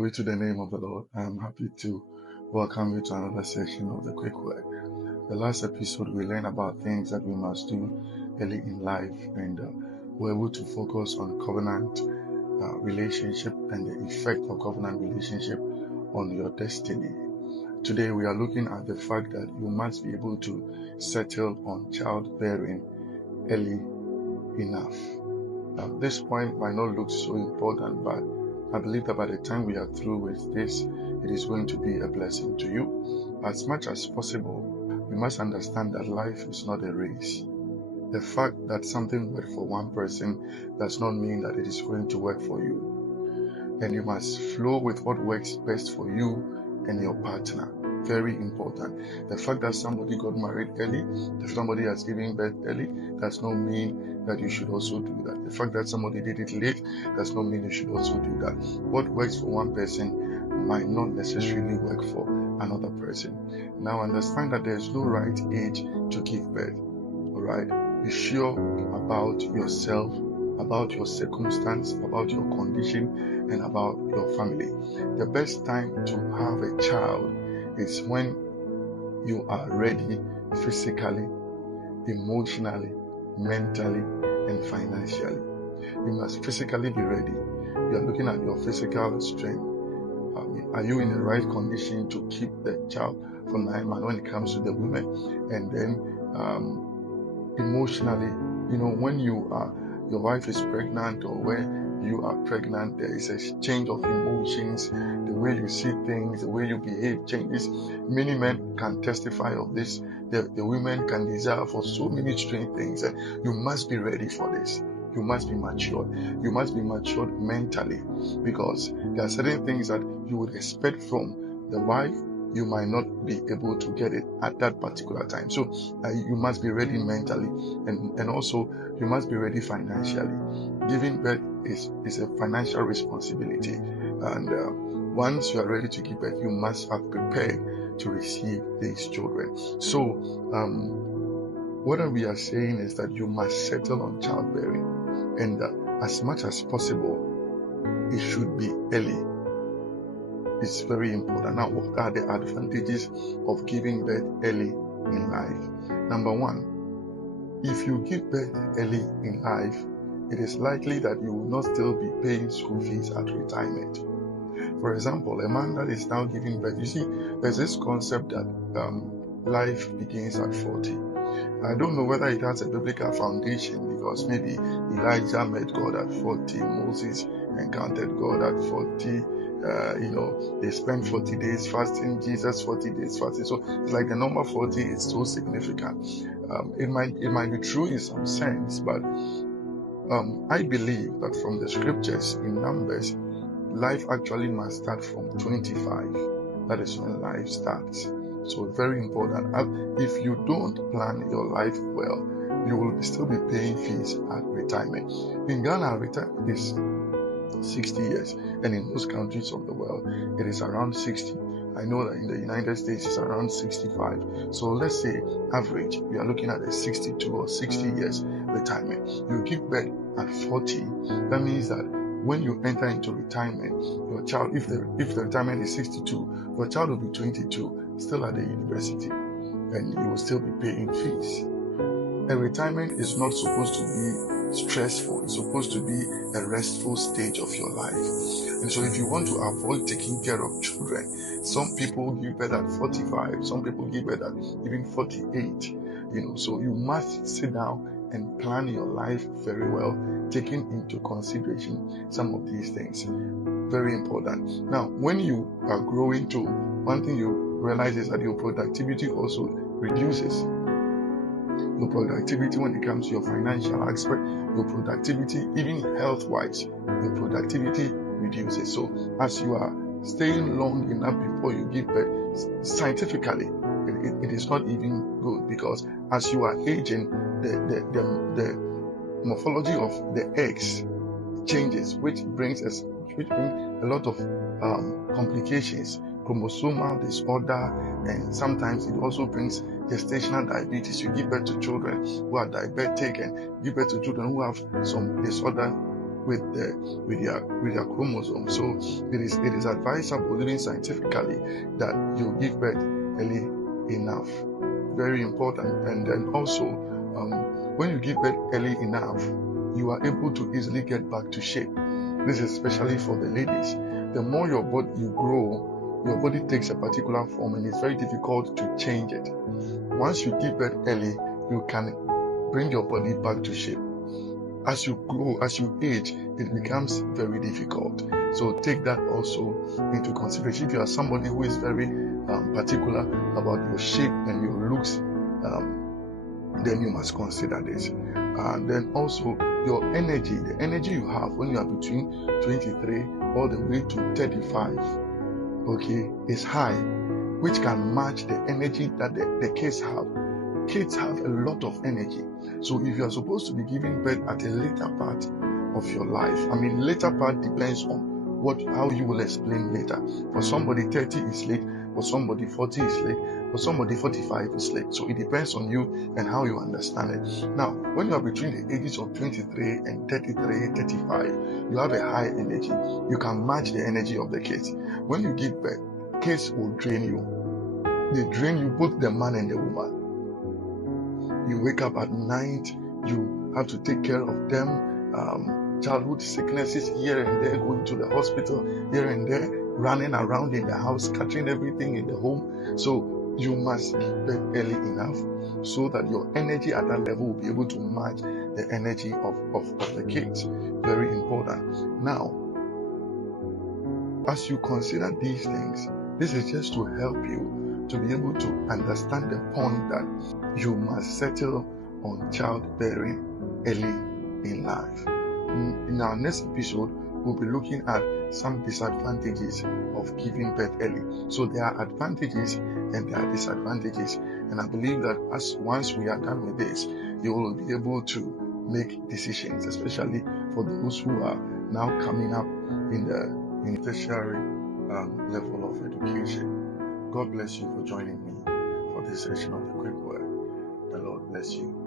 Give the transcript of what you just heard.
Glory to the name of the Lord. I am happy to welcome you to another session of the Quick Word. The last episode we learned about things that we must do early in life, and we're able to focus on covenant relationship and the effect of covenant relationship on your destiny. Today we are looking at the fact that you must be able to settle on childbearing early enough. Now, this point might not look so important, but I believe that by the time we are through with this, it is going to be a blessing to you. As much as possible, we must understand that life is not a race. The fact that something works for one person does not mean that it is going to work for you. And you must flow with what works best for you and your partner. Very important. The fact that somebody got married early, if somebody has given birth early, does not mean that you should also do that. The fact that somebody did it late does not mean you should also do that. What works for one person might not necessarily work for another person. Now understand that there is no right age to give birth. Alright? Be sure about yourself, about your circumstance, about your condition, and about your family. The best time to have a child is when you are ready physically, emotionally, mentally, and financially. You must physically be ready. You are looking at your physical strength. Are you in the right condition to keep the child for 9 months when it comes to the women? And then emotionally, when your wife is pregnant or when you are pregnant, there is a change of emotions. The way you see things, the way you behave changes. Many men can testify of this. The women can desire for so many strange things. You must be ready for this. You must be matured. You must be matured mentally, because there are certain things that you would expect from the wife. You might not be able to get it at that particular time. So you must be ready mentally, and also you must be ready financially. Giving birth is a financial responsibility, and once you are ready to give birth, you must have prepared to receive these children. So what we are saying is that you must settle on childbearing, and as much as possible, it should be early. It's very important. Now, what are the advantages of giving birth early in life? Number one, if you give birth early in life, it is likely that you will not still be paying school fees at retirement. For example, a man that is now giving birth, you see, there's this concept that life begins at 40. I don't know whether it has a biblical foundation, because maybe Elijah met God at 40, Moses encountered God at 40. They spent 40 days fasting, Jesus 40 days fasting. So it's like the number 40 is so significant. It might be true in some sense, but I believe that from the scriptures in Numbers, life actually must start from 25. That is when life starts. So very important. If you don't plan your life well, you will still be paying fees at retirement. In Ghana, retirement is 60 years, and in most countries of the world it is around 60. I know that in the United States it's around 65. So let's say average, we are looking at a 62 or 60 years retirement. You give birth at 40. That means that when you enter into retirement, your child, if the retirement is 62, your child will be 22, still at the university, and you will still be paying fees. A retirement is not supposed to be stressful. It's supposed to be a restful stage of your life. And so if you want to avoid taking care of children, some people give birth at 45, some people give birth at even 48. So you must sit down and plan your life very well, taking into consideration some of these things. Very important. Now, when you are growing too, one thing you realize is that your productivity also reduces. Your productivity when it comes to your financial aspect, your productivity, even health-wise, your productivity reduces. So as you are staying long enough before you give birth, scientifically, it is not even good, because as you are aging, the morphology of the eggs changes, which brings a lot of complications, chromosomal disorder, and sometimes it also brings gestational diabetes. You give birth to children who are diabetic, and give birth to children who have some disorder with their chromosomes. So it is advisable, even scientifically, that you give birth early enough. Very important. And then also, when you give birth early enough, you are able to easily get back to shape. This is especially for the ladies. The more your body you grow, your body takes a particular form, and it's very difficult to change it. Once you give birth early, you can bring your body back to shape. As you grow, as you age, it becomes very difficult. So take that also into consideration. If you are somebody who is very particular about your shape and your looks, then you must consider this. And then also your energy, the energy you have when you are between 23 all the way to 35, okay, is high, which can match the energy that the kids have. Kids have a lot of energy. So if you are supposed to be giving birth at a later part of your life, later part depends on how you will explain later. For somebody, 30 is late. For somebody, 40 is late. For somebody, 45 is late. So it depends on you and how you understand it. Now, when you are between the ages of 23 and 33, 35, you have a high energy. You can match the energy of the kids. When you give birth, kids will drain you. They drain you, both the man and the woman. You wake up at night, you have to take care of them. Childhood sicknesses here and there, going to the hospital here and there, running around in the house, catching everything in the home. So you must give birth early enough so that your energy at that level will be able to match the energy of the kids. Very important. Now, as you consider these things, this is just to help you to be able to understand the point that you must settle on childbearing early in life. In our next episode, we'll be looking at some disadvantages of giving birth early. So there are advantages and there are disadvantages. And I believe that once we are done with this, you will be able to make decisions, especially for those who are now coming up in the tertiary level of education. God bless you for joining me for this session of the Quick Word. The Lord bless you.